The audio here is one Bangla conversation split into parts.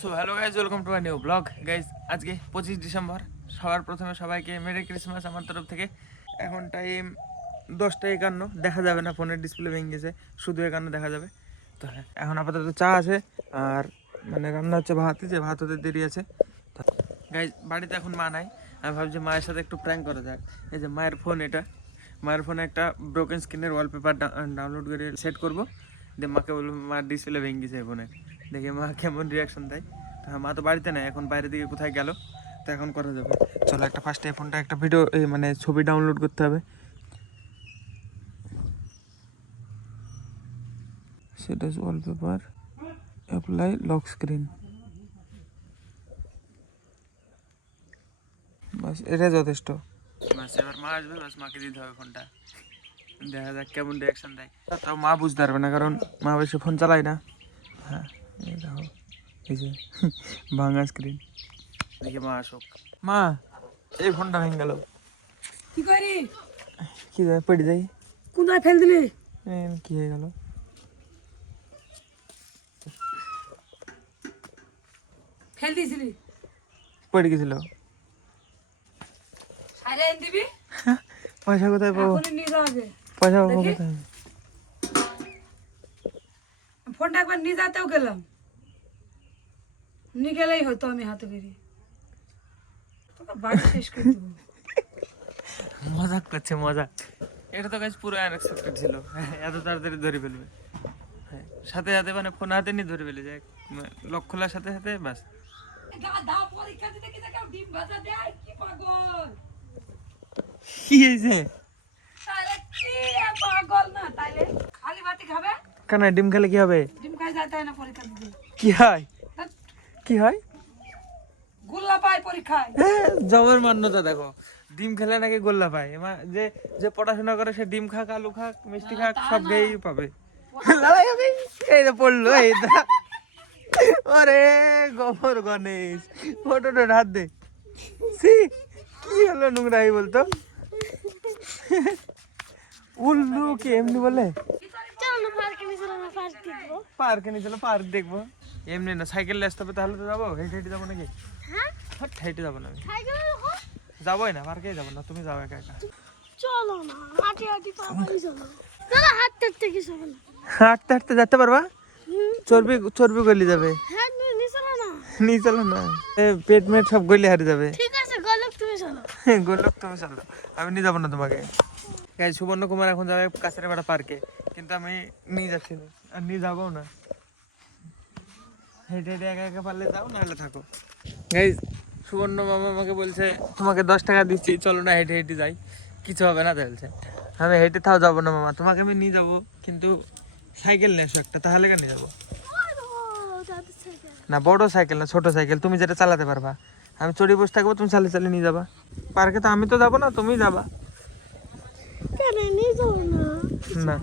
So hello guys, welcome to my new blog. Guys আজকে 25 ডিসেম্বর, সবার প্রথমে সবাইকে মেরি ক্রিসমাস আমার তরফ থেকে। এখন টাইম 10টা 51, দেখা যাবে না, ফোনের ডিসপ্লে ভেঙে গেছে, শুধু 51 দেখা যাবে। তো হ্যাঁ, এখন আপাতত চা আছে আর মানে রান্না হচ্ছে ভাত, যে ভাত হতে দেরি আছে। গাইজ বাড়িতে এখন মা নাই, আমি ভাবছি মায়ের সাথে একটু প্র্যাঙ্ক করা যাক। এই যে মায়ের ফোন, এটা মায়ের ফোনে একটা ব্রোকেন স্ক্রিনের ওয়ালপেপার ডাউনলোড করে সেট করবো, দিয়ে মাকে বলবো মার ডিসপ্লে ভেঙে গেছে ফোনে, দেখি মা কেমন রিয়াকশন দেয়। হ্যাঁ, মা তো বাড়িতে নেই, এখন বাইরের দিকে কোথায় গেল, তো এখন করা যাবে। চলো একটা ফার্স্টে ফোনটা একটা ভিডিও মানে ছবি ডাউনলোড করতে হবে। সেটা ওয়ালপেপার, অ্যাপ্লাই লক স্ক্রিন, বাস এটা যথেষ্ট। বাস এবার মা আসবে, বাস মাকে দিতে হবে ফোনটা, দেখা যাক কেমন রিয়াকশন দেয়। তাও মা বুঝতে পারবে না, কারণ মা বেশি ফোন চালায় না। হ্যাঁ, এই দেখো, এই যে ভাঙা স্ক্রিন। দেখি মা আসুক। মা, এই ফোনটা ভেঙে গেল, কি করি? কি যায় পড়ে যাই, কোথায় ফেল দিলি? কি হয়ে গেল? ফেল দিয়েছিলি? পড়ে গেছিল। সাইরে এনে দিবি, পয়সা কোথায় পাবো? এখনই নিয়ে যাবে। পয়সা পাবো দেখি। কোথায়? ফোনটা একবার নিয়ে যেতেও গেলাম, নিয়ে গেলেই হয়তো আমি হাতে করি তোকে বাড়ি শেষ করে দেবো। মজাক করছে, মজাক। এটা তো গাছ পুরো আনএক্সপেক্টেড ছিল, এত তাড়াতাড়ি ধরে ফেলবে। হ্যাঁ, সাথে সাথে মানে ফোন হাতে নিয়ে ধরে ফেলে যায়, লক খোলার সাথে সাথে বাস। গাধা, পরীক্ষা দিতে কি কেউ ডিম ভাজা দেয়? কি পাগল! কি হয়েছে? আরে কি পাগল না তাইলে খালি ভাতি খাবে? কেন ডিম খেলে কি হবে? ডিম খাই যেতে হয় না পরীক্ষা দিতে। কি হয়? ধ্যাৎ, কি হয়? গোল্লা পায় পরীক্ষায়। হ্যাঁ, জবের মান্যতা দেখো, ডিম খেলে নাকি গোল্লা পায়। যে যে পড়াশোনা করে সে ডিম খাক, আলু খাক, মিষ্টি খাক, সব খেয়েই পাবে। লড়াই হবে। এই তো পড়লো, এই তো। আরে গোবর গণেশ, ফটোটা হাত দে। সি কি হলো, নোংরাই বলতো। উল্লু কি এমনি বলে? পার্কে নিয়ে চলো, পার্ক দেখবো। এমনি না, সাইকেল আসতে হবে, তাহলে তো যাবো। হেঁটে হেঁটে যাবো নাকি? হাট, হেঁটে যাবো না, আমি যাবোই না, পার্কেই যাবো না, তুমি যাও একা একা। চলো না, হাঁটি হাঁটি পাবাই চলো। দাদা হাঁটতে হাঁটতে কিছু হবে না। হাঁটতে হাঁটতে যেতে পারবা? চর্বি চর্বি গলি যাবে। হ্যাঁ, নিয়ে চলো না। নিয়ে চলো না, পেট মেট সব গলি হারিয়ে যাবে। ঠিক আছে, গলক তুমি চলো। গোলক তুমি চলো, আমি নিয়ে যাবো না তোমাকে। সুবর্ণ কুমার এখন যাবে কাছাড়েপাড়া পার্কে, কিন্তু আমি নিয়ে যাচ্ছি না, আর নিয়ে যাবো না। হেঁটে হেঁটে একা একা পারলে যাও, নাহলে থাকো। গাইজ সুবর্ণ মামা আমাকে বলছে তোমাকে 10 টাকা দিচ্ছি, চলো না হেঁটে হেঁটে যাই, কিছু হবে না বলছে। আমি হেঁটে তাও যাবো না মামা, তোমাকে আমি নিয়ে যাবো, কিন্তু সাইকেল নিয়ে এসো একটা, তাহলে কেন যাবো? না, বড় সাইকেল না, ছোট সাইকেল, তুমি যেটা চালাতে পারবা। আমি চড়ি বসে থাকবো, তুমি চালিয়ে চালিয়ে নিয়ে যাবা পার্কে। তো আমি তো যাবো না, তুমি যাবা। কেন নিয়ে যাবো না? না,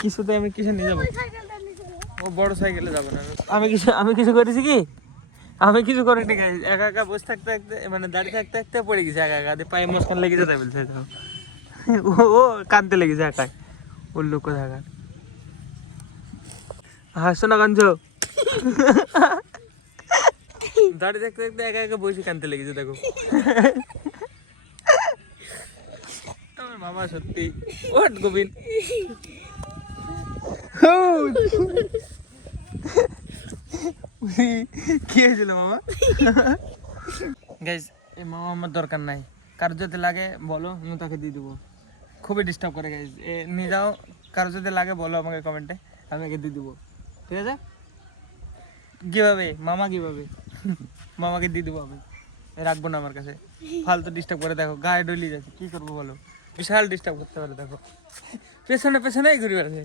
কিছুতে আমি কিসে নিয়ে যাবো? সাইকেলটা নিয়ে চলো। ও বড় সাইকেলে যাবো না। আমি কিছু করেছি কি? আমি কিছু করিনি গাইস, একা একা বসে থাকতে থাকতে মানে দাঁড়িয়ে থাকতে থাকতে পড়ে গেছে একা একা, দিয়ে পায়ে মাঝখানে লেগে যেতে বলছে। ও কাঁদতে লেগেছে একাই, ওর লোক কোথাকার। হাসছো না, কাঁদছো? দাঁড়িয়ে থাকতে থাকতে একা একা বসে কাঁদতে লেগেছে, দেখো। আমার মামা সত্যি ওট গোবিন। কি হয়েছিল মামা? গাইজ এই মামা আমার দরকার নাই, কারো যদি লাগে বলো, আমি তাকে দিয়ে দেবো। খুবই ডিস্টার্ব করে গাইজ, নিয়ে যাও, কারো যদি লাগে বলো আমাকে কমেন্টে, আমি একে দিয়ে দেবো, ঠিক আছে? কীভাবে মামা, কীভাবে মামাকে দিয়ে দেবো আমি, রাখবো না আমার কাছে। ফালতু ডিস্টার্ব করে, দেখো গায়ে ডলি যাচ্ছে, কী করবো বলো? বিশাল ডিস্টার্ব করতে পারে, দেখো পেছনে পেছনেই ঘুরে বেড়াচ্ছে।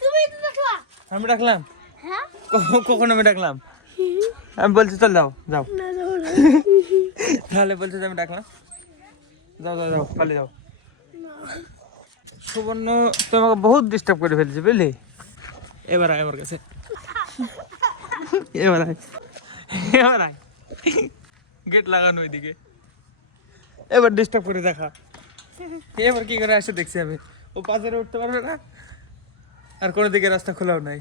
তুমি তো দেখলা? আমি ডাকলাম? হ্যাঁ, কখন আমি ডাকলাম? আমি বলছি চল যাও যাও, না যাবো না। তাহলে বলছে যে আমি ডাকলাম, যাও যাও যাও, পালিয়ে যাও। সুবর্ণ তোমাকে বহুত ডিস্টার্ব করে ফেলছে, বুঝলি? এবার আয় আমার কাছে, এবার আয়, এবার আয়, গেট লাগানো ওইদিকে, এবার ডিস্টার্ব করে দেখা, এবার কি করে আসে দেখছি আমি। ও পাঁচেরে উঠতে পারবে না, আর কোনো দিকে রাস্তা খোলাও নাই,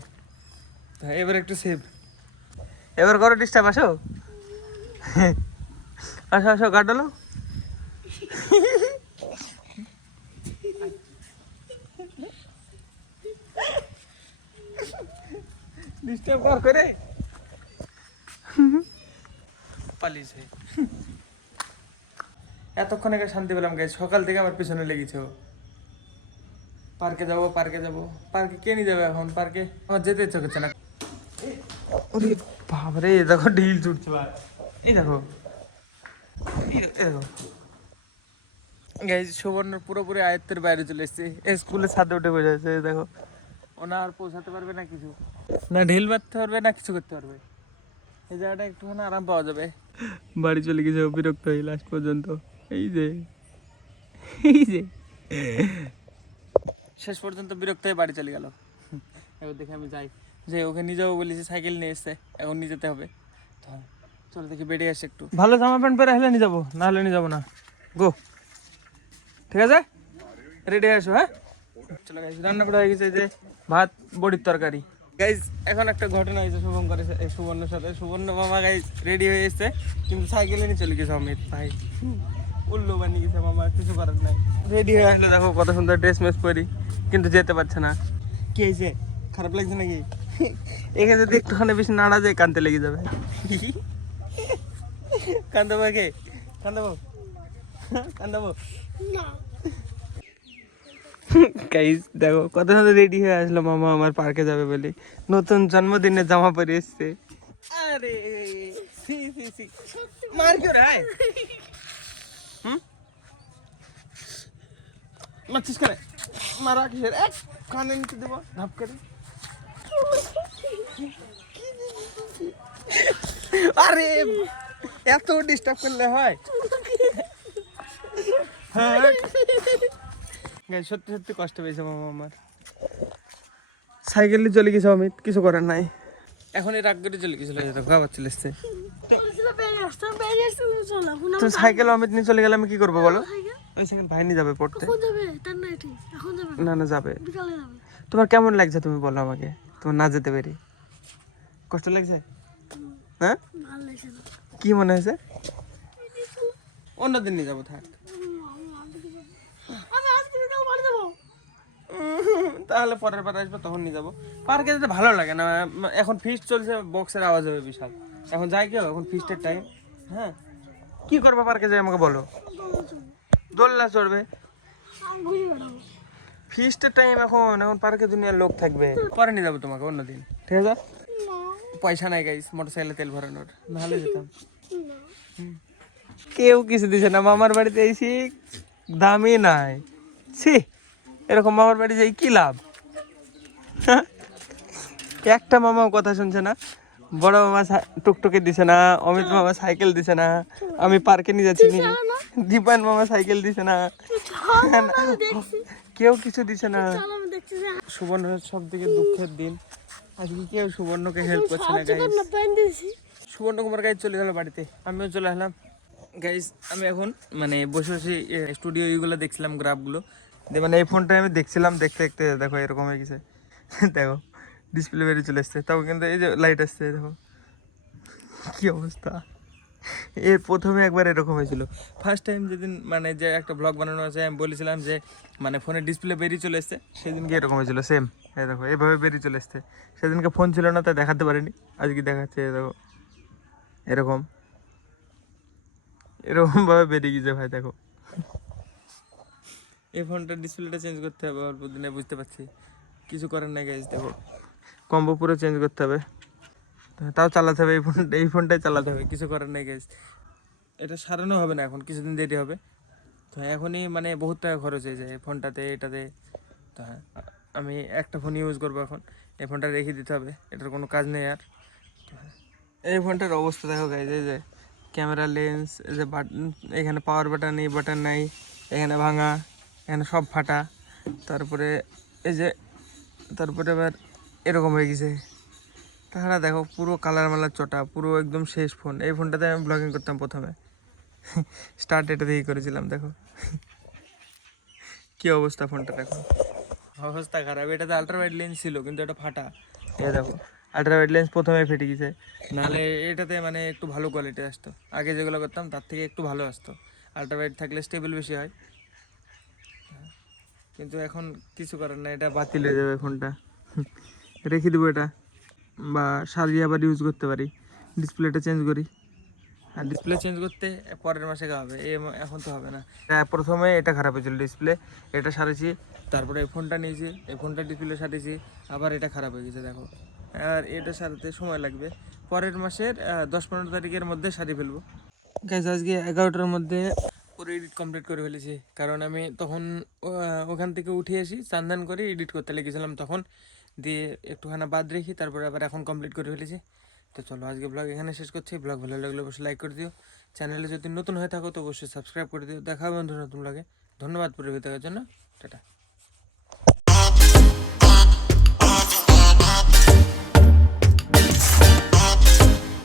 তা এবার একটু সেভ। এবার করো ডিস্টার্ব, আসো আসো আসো গাডলো। ডিস্টার্ব কর করে পালিয়েছে। এতক্ষণ আগে শান্তি পেলাম গাইস, সকাল থেকে আমার পিছনে লেগেছে ও। পার্কে যাবো পার্কে যাবো, পার্কে কে নিয়ে যাবে এখন? পার্কে আমার যেতে ইচ্ছা করছে না। ওরে বাবারে, দেখো ঢিল ছুটছে ভাই, এই দেখো গাইস সুবর্ণ পুরোপুরি আয়ত্তের বাইরে চলে এসেছে। স্কুলের ছাদে উঠে বসে আছে, দেখো ওনা আর পৌঁছাতে পারবে না, কিছু না ঢিল মারতে পারবে না, কিছু করতে পারবে। এই জায়গাটা একটুখানি আরাম পাওয়া যাবে। বাড়ি চলে গেছে, বিরক্ত হয়ে লাস্ট পর্যন্ত। এই যে শেষ পর্যন্ত বিরক্ত হয়ে বাড়ি চলে গেল। এবার দেখে আমি যাই, যে ওকে নিয়ে যাবো বলেছি, সাইকেল নিয়ে এসছে, এখন নিয়ে যেতে হবে। তো চলো দেখি বেরিয়ে আসে একটু, ভালো জামা প্যান্ট পরে হলে নিয়ে যাবো, না হলে নিয়ে যাবো না। গো, ঠিক আছে, রেডি হয়ে আসো। হ্যাঁ চলো গাইস, রান্না করা হয়ে গেছে, যে ভাত বড়ির তরকারি। গাইজ এখন একটা ঘটনা হয়েছে সুবর্ণের সাথে। সুবর্ণ মামা গাইজ রেডি হয়ে এসছে, কিন্তু সাইকেলে নিয়ে চলে গেছে অমিত ভাই, উল্লু বানিয়ে গেছে মামা, কিছু করার নাই। রেডি হয়ে আসলে দেখো কত সুন্দর ড্রেস মেস পরি, কিন্তু যেতে পারছে না। কি হয়েছে, খারাপ লাগছে নাকি? এখানে যদি একটুখানি বেশি নাড়া যায় কানতে লেগে যাবে। কান্দাবো কে? কান্দাবো কান্দাবো না। গাইস দেখো কত সুন্দর রেডি হয়ে আসলো মামা আমার পার্কে যাবে বলে, নতুন জন্মদিনের জামা পরে এসছে। আরে সি সি সি মার কেউ রায়, মারছিস করে, মারা কিসের? এক কানে নিতে দেবো ধাপ করে। আরে এত ডিস্টার্ব করলে হয়? হ্যাঁ সত্যি সত্যি কষ্ট পেয়েছে মামা আমার। সাইকেল নিয়ে চলে গেছে অমিত, কিছু করার নাই। এখন এই রাগ করে চলে গেছিল, আবার চলে এসছে। তো সাইকেল অমিত নিয়ে চলে গেলে আমি কি করবো বলো? ওই সাইকেল ভাই নিয়ে যাবে পড়তে। না না যাবে। তোমার কেমন লাগছে তুমি বলো আমাকে, তোমার না যেতে পেরে কষ্ট লাগছে? হ্যাঁ কি মনে হয়েছে? অন্যদিন নিয়ে যাবো, থাক। তাহলে পরের বার আসবো, তখন নিয়ে যাবো। পার্কে যেতে ভালো লাগে না, এখন ফিস্ট চলছে, বক্সের আওয়াজ হবে বিশাল। এখন যাই কেউ, এখন ফিস্টের টাইম। হ্যাঁ কি করবো পার্কে যাই আমাকে বলো? দোলনা চড়বে, ফিস্টের টাইম এখন, এখন পার্কে দুনিয়ার লোক থাকবে। পরে নিয়ে যাবো তোমাকে অন্যদিন, ঠিক আছে? পয়সা নাই গাইস মোটরসাইকেলে তেল ভরানোর, নাহলে যেতাম। কেউ কিছু দিছে না, মামার বাড়িতে এসি দামই নাই। ছি, এরকম মামার বাড়ি যাই কি লাভ? একটা মামাও কথা শুনছে না। বড় মামা টুকটুকি দিছে না, অমিত মামা সাইকেল দিছে না, আমি পার্কে নিয়ে যাচ্ছি, দীপান মামা সাইকেল দিছে না, কেউ কিছু দিছে না। সুবর্ণের সব থেকে দুঃখের দিন আজকে, কেউ সুবর্ণকে হেল্প করছে না গাইস। সুবর্ণ কুমার গাইজ চলে গেল বাড়িতে, আমিও চলে আসলাম গাইস। আমি এখন মানে বসে বসে স্টুডিও এইগুলো দেখছিলাম, গ্রাফগুলো, মানে এই ফোনটা আমি দেখছিলাম, দেখতে দেখতে দেখো এরকম হয়ে গেছে। দেখো ডিসপ্লে বেরিয়ে চলে এসছে, তাও কিন্তু এই যে লাইট আসছে, দেখো কি অবস্থা। এর প্রথমে একবার এরকম হয়েছিল, ফার্স্ট টাইম যেদিন মানে যে একটা ব্লগ বানানো আছে, আমি বলেছিলাম যে মানে ফোনের ডিসপ্লে বেরিয়ে চলে এসছে, সেদিনকে এরকম হয়েছিল সেম। এই দেখো এইভাবে বেরিয়ে চলে এসছে, সেদিনকে ফোন ছিল না তাই দেখাতে পারিনি, আজকে দেখাচ্ছে। দেখো এরকম এরকমভাবে বেরিয়ে গেছে ভাই, দেখো। এই ফোনটার ডিসপ্লেটা চেঞ্জ করতে হবে অল্প দিনে, বুঝতে পারছি, কিছু করার নাই গাইজ। দেখো কম্বো পুরো চেঞ্জ করতে হবে, তাও চালাতে হবে এই ফোনটাই চালাতে হবে, কিছু করার নাই গাইজ। এটা সারানো হবে না, এখন কিছুদিন দেরি হবে। তো এখনই মানে বহুত টাকা খরচ হয়ে যায় এই ফোনটাতে, এটাতে। তো হ্যাঁ, আমি একটা ফোন ইউজ করবো এখন, এই ফোনটা রেখে দিতে হবে, এটার কোনো কাজ নেই আর। এই ফোনটার অবস্থা দেখো গাইজ, এই যে ক্যামেরা লেন্স, এই যে বাটন, এখানে পাওয়ার বাটন নেই, বাটন নাই, এখানে ভাঙা, এখানে সব ফাটা। তারপরে এই যে, তারপরে আবার এরকম হয়ে গেছে। তাছাড়া দেখো পুরো কালার মালার চটা, পুরো একদম শেষ ফোন। এই ফোনটাতে আমি ব্লগিং করতাম প্রথমে, স্টার্ট এটা দিয়েই করেছিলাম। দেখো কি অবস্থা ফোনটা, দেখো অবস্থা খারাপ। এটাতে আলট্রা ওয়াইড লেন্স ছিল, কিন্তু এটা ফাটা। এই দেখো আল্ট্রাওয়াইড লেন্স প্রথমে ফেটে গেছে, নাহলে এটাতে মানে একটু ভালো কোয়ালিটি আসতো। আগে যেগুলো করতাম তার থেকে একটু ভালো আসতো, আল্ট্রাওয়াইড থাকলে স্টেবল বেশি হয়। কিন্তু এখন কিছু করার না, এটা বাতিল হয়ে যাবে ফোনটা, রেখে দেবো এটা, বা সারিয়ে আবার ইউজ করতে পারি। ডিসপ্লেটা চেঞ্জ করি, আর ডিসপ্লে চেঞ্জ করতে পরের মাসে হবে, এখন তো হবে না। প্রথমে এটা খারাপ হয়েছিল ডিসপ্লে, এটা সারিয়েছি, তারপরে এই ফোনটা নিয়েছি, এই ফোনটা ডিসপ্লে সারিয়েছি, আবার এটা খারাপ হয়ে গেছে দেখো। আর এটা সারাতে সময় লাগবে, পরের মাসের 10-15 তারিখের মধ্যে সারিয়ে ফেলবো। গাইস আজকে 11টার মধ্যে পুরো এডিট কমপ্লিট করে ফেলেছি, কারণ আমি তখন ওখান থেকে উঠে এসি, স্নান করে এডিট করতে লেগেছিলাম তখন, দিয়ে একটুখানি বাদ রেখি, তারপরে আবার এখন কমপ্লিট করে ফেলেছি। তো চলো আজকে ব্লগ এখানে শেষ করছি। ব্লগ ভালো লাগলে অবশ্যই লাইক করে দিও, চ্যানেলে যদি নতুন হয়ে থাকো তো অবশ্যই সাবস্ক্রাইব করে দিও। দেখা হবে বন্ধু নতুন ব্লগে। ধন্যবাদ পুরো দেখার জন্য, টাটা।